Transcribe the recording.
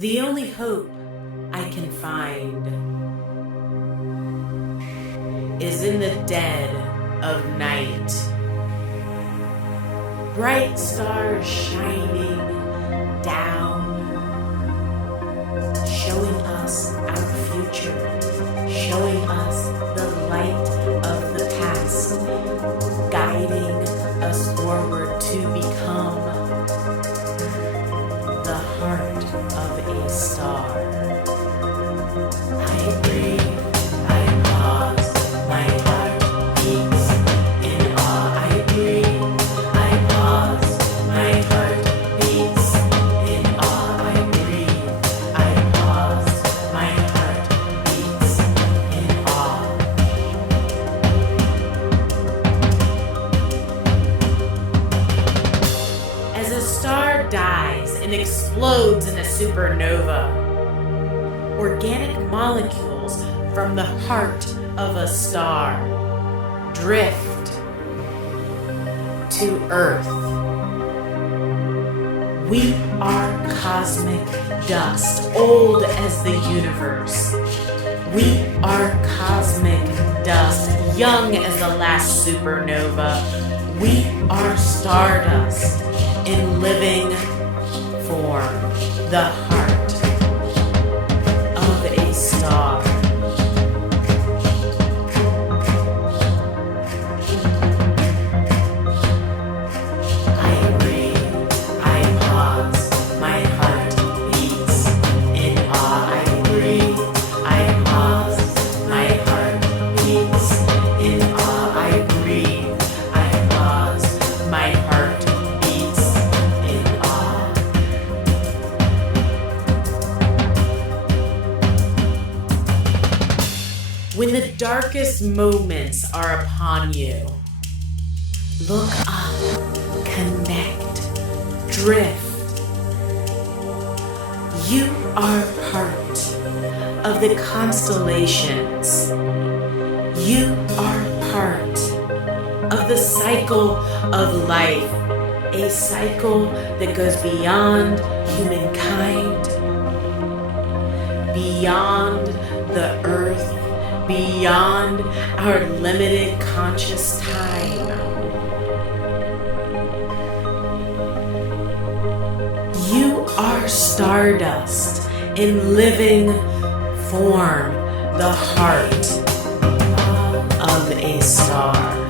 The only hope I can find is in the dead of night. Bright stars shining down, showing us our future, showing us the light of the past, guiding us forward to become the heart of a star. I breathe, I pause, my heart beats in awe. I breathe, I pause, my heart beats in awe. I breathe, I pause, my heart beats in awe. As a star dies and explodes in a supernova, organic molecules from the heart of a star drift to Earth. We are cosmic dust, old as the universe. We are cosmic dust, young as the last supernova. We are stardust in living form, the heart of a star. I breathe, I pause, my heart beats in awe. I breathe, I pause, my heart beats in awe. I breathe, I pause, my heart beats in awe. When the darkest moments are upon you, look up, connect, drift. You are part of the constellations. You are part of the cycle of life, a cycle that goes beyond humankind, beyond the earth, beyond our limited conscious time. You are stardust in living form, the heart of a star.